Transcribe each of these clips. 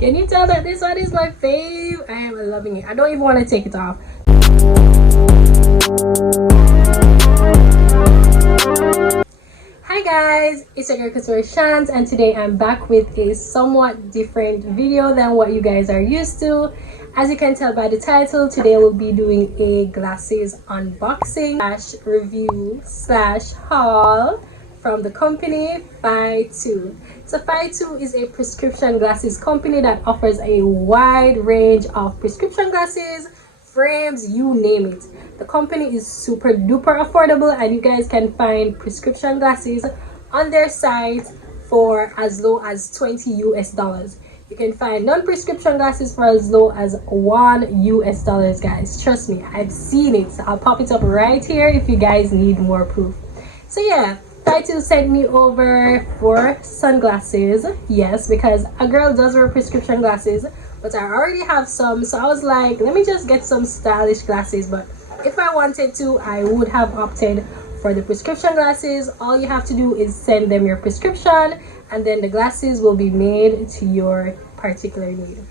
Can you tell that this one is my fave? I am loving it. I don't even want to take it off. Hi guys, it's your girl Couture Shanz, and today I'm back with a somewhat different video than what you guys are used to. As you can tell by the title, today we'll be doing a glasses unboxing / review / haul from the company Fytoo. So Fytoo is a prescription glasses company that offers a wide range of prescription glasses, frames, you name it. The company is super duper affordable, and you guys can find prescription glasses on their site for as low as $20 US. You can find non-prescription glasses for as low as $1 US, guys. Trust me, I've seen it. So I'll pop it up right here if you guys need more proof. So yeah, Fytoo sent me over for sunglasses. Yes, because a girl does wear prescription glasses, but I already have some, so I was like, let me just get some stylish glasses. But if I wanted to, I would have opted for the prescription glasses. All you have to do is send them your prescription, and then the glasses will be made to your particular need.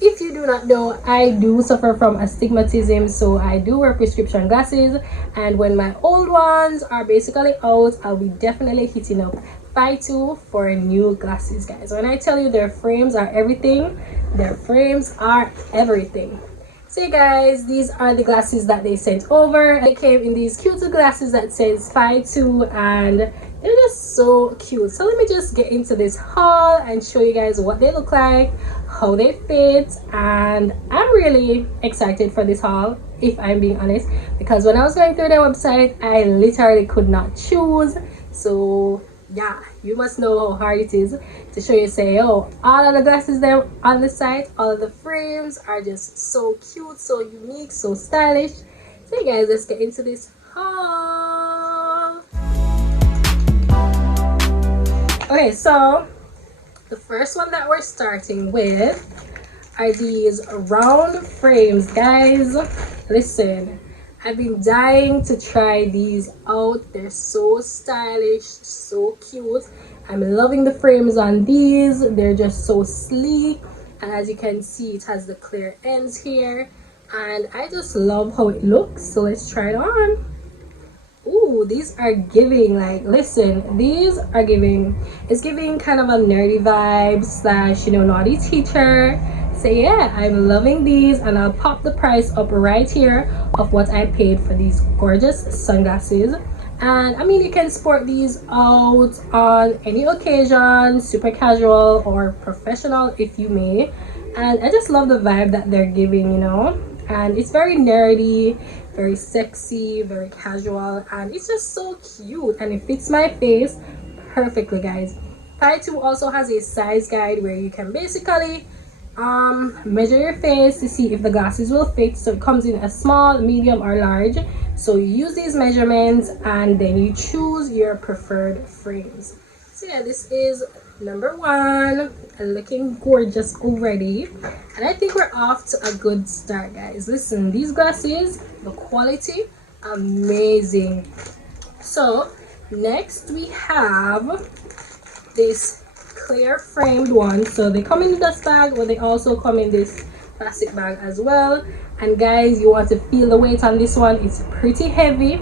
If you do not know, I do suffer from astigmatism, so I do wear prescription glasses, and when my old ones are basically out, I'll be definitely hitting up Fytoo for new glasses, guys. When I tell you their frames are everything, their frames are everything. So yeah, guys, these are the glasses that they sent over. They came in these cute glasses that says Fytoo, and they're just so cute. So let me just get into this haul and show you guys what they look like, how they fit, and I'm really excited for this haul, if I'm being honest, because when I was going through their website, I literally could not choose. So yeah, you must know how hard it is to show you, say, oh, all of the glasses there on the site, all of the frames are just so cute, so unique, so stylish. So you guys, let's get into this haul. Okay, so the first one that we're starting with are these round frames, guys. Listen, I've been dying to try these out. They're so stylish, so cute. I'm loving the frames on these. They're just so sleek, and as you can see, it has the clear ends here, and I just love how it looks. So let's try it on. Ooh, these are giving, like, listen, these are giving, it's giving kind of a nerdy vibe / naughty teacher. So yeah, I'm loving these, and I'll pop the price up right here of what I paid for these gorgeous sunglasses. And I mean, you can sport these out on any occasion, super casual or professional if you may. And I just love the vibe that they're giving, and it's very nerdy, very sexy, very casual, and it's just so cute, and it fits my face perfectly, guys. Fytoo also has a size guide where you can basically measure your face to see if the glasses will fit. So it comes in a small, medium, or large. So you use these measurements, and then you choose your preferred frames. So yeah, this is number one, and looking gorgeous already, and I think we're off to a good start, guys. Listen, these glasses, the quality, amazing. So next we have this clear framed one. So they come in the dust bag, but they also come in this plastic bag as well. And guys, you want to feel the weight on this one. It's pretty heavy,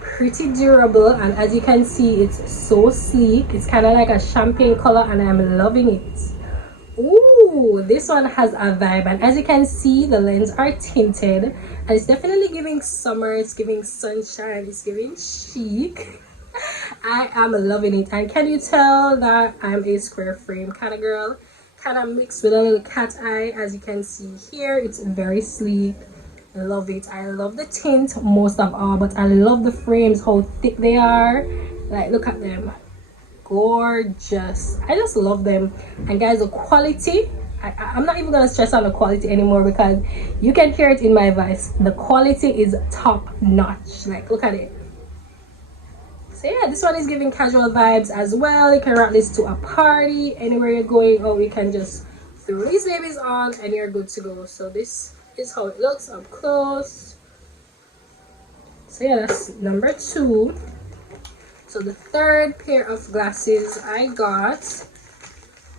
pretty durable, and as you can see, it's so sleek. It's kind of like a champagne color, and I'm loving it. Ooh, this one has a vibe, and as you can see, the lenses are tinted, and it's definitely giving summer, it's giving sunshine, it's giving chic. I am loving it. And can you tell that I'm a square frame kind of girl, kind of mixed with a little cat eye? As you can see here, it's very sleek. I love it. I love the tint most of all, but I love the frames, how thick they are. Like, look at them, gorgeous. I just love them. And guys, the quality, I'm not even gonna stress on the quality anymore, because you can hear it in my voice. The quality is top notch. Like, look at it. So yeah, this one is giving casual vibes as well. You can rock this to a party, anywhere you're going, or you can just throw these babies on and you're good to go. So this is how it looks up close. So yeah, that's number two. So the third pair of glasses I got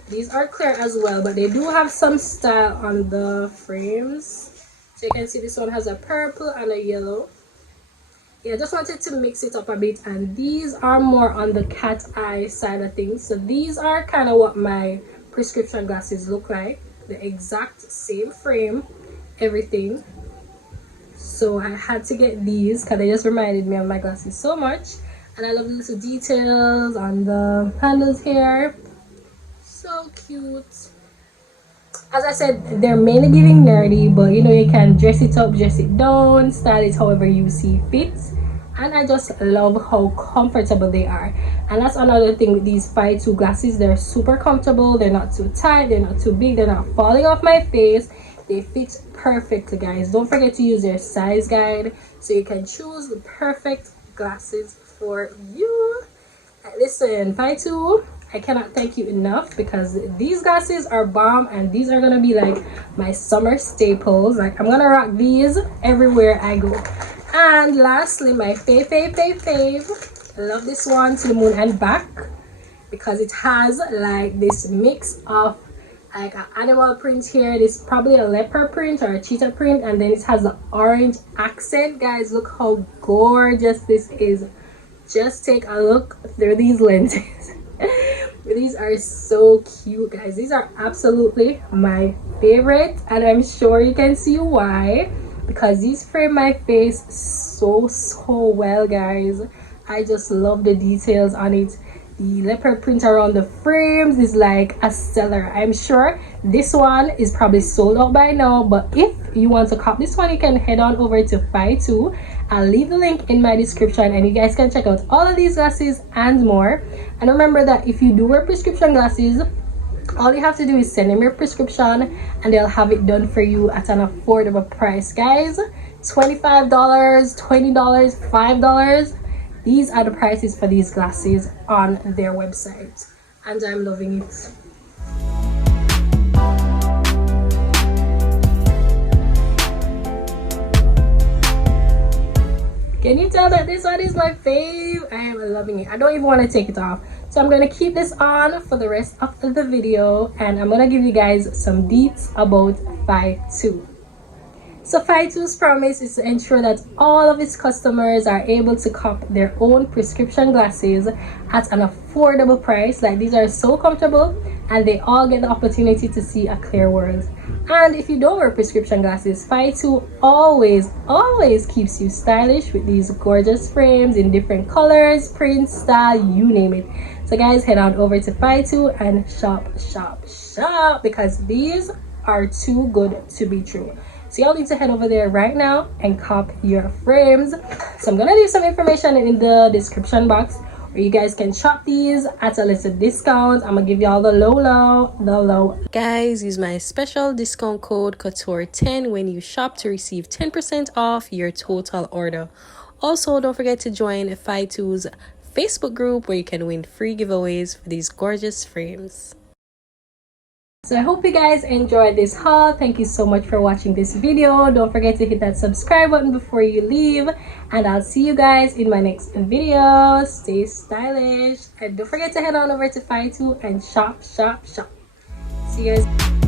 These are clear as well, but they do have some style on the frames. So you can see this one has a purple and a yellow. Yeah, just wanted to mix it up a bit, and these are more on the cat eye side of things. So these are kind of what my prescription glasses look like, the exact same frame, everything. So I had to get these because they just reminded me of my glasses so much. And I love the little details on the handles here, so cute. As I said, they're mainly giving nerdy, but you know, you can dress it up, dress it down, style it however you see fit. And I just love how comfortable they are. And that's another thing with these Fytoo glasses. They're super comfortable. They're not too tight, they're not too big, they're not falling off my face. They fit perfectly, guys. Don't forget to use their size guide so you can choose the perfect glasses for you. Listen, Fytoo, I cannot thank you enough, because these glasses are bomb, and these are gonna be like my summer staples. Like, I'm gonna rock these everywhere I go. And lastly, my fave, I love this one, To the Moon and Back, because it has like this mix of like an animal print here. This is probably a leopard print or a cheetah print, and then it has the orange accent. Guys, look how gorgeous this is. Just take a look through these lenses. These are so cute, guys. These are absolutely my favorite, and I'm sure you can see why, because these frame my face so well, guys. I just love the details on it. The leopard print around the frames is like a seller. I'm sure this one is probably sold out by now, but if you want to cop this one, you can head on over to Fytoo. I'll leave the link in my description, and you guys can check out all of these glasses and more. And remember that if you do wear prescription glasses, all you have to do is send them your prescription and they'll have it done for you at an affordable price, guys. $25, $20, $5. These are the prices for these glasses on their website, and I'm loving it. Can you tell that this one is my fave? I am loving it. I don't even want to take it off. So I'm going to keep this on for the rest of the video, and I'm going to give you guys some deets about Fytoo. So Fytoo's promise is to ensure that all of its customers are able to cop their own prescription glasses at an affordable price. Like, these are so comfortable, and they all get the opportunity to see a clear world. And if you don't wear prescription glasses, Fytoo always keeps you stylish with these gorgeous frames in different colors, prints, style, you name it. So guys, head on over to Fytoo and shop, because these are too good to be true. So y'all need to head over there right now and cop your frames. So I'm gonna leave some information in the description box where you guys can shop these at a little discount. I'm gonna give y'all the low. Guys, use my special discount code Couture10 when you shop to receive 10% off your total order. Also, don't forget to join Fytoo's Facebook group where you can win free giveaways for these gorgeous frames. So I hope you guys enjoyed this haul. Thank you so much for watching this video. Don't forget to hit that subscribe button before you leave, and I'll see you guys in my next video. Stay stylish, and don't forget to head on over to Fytoo and shop. See you guys.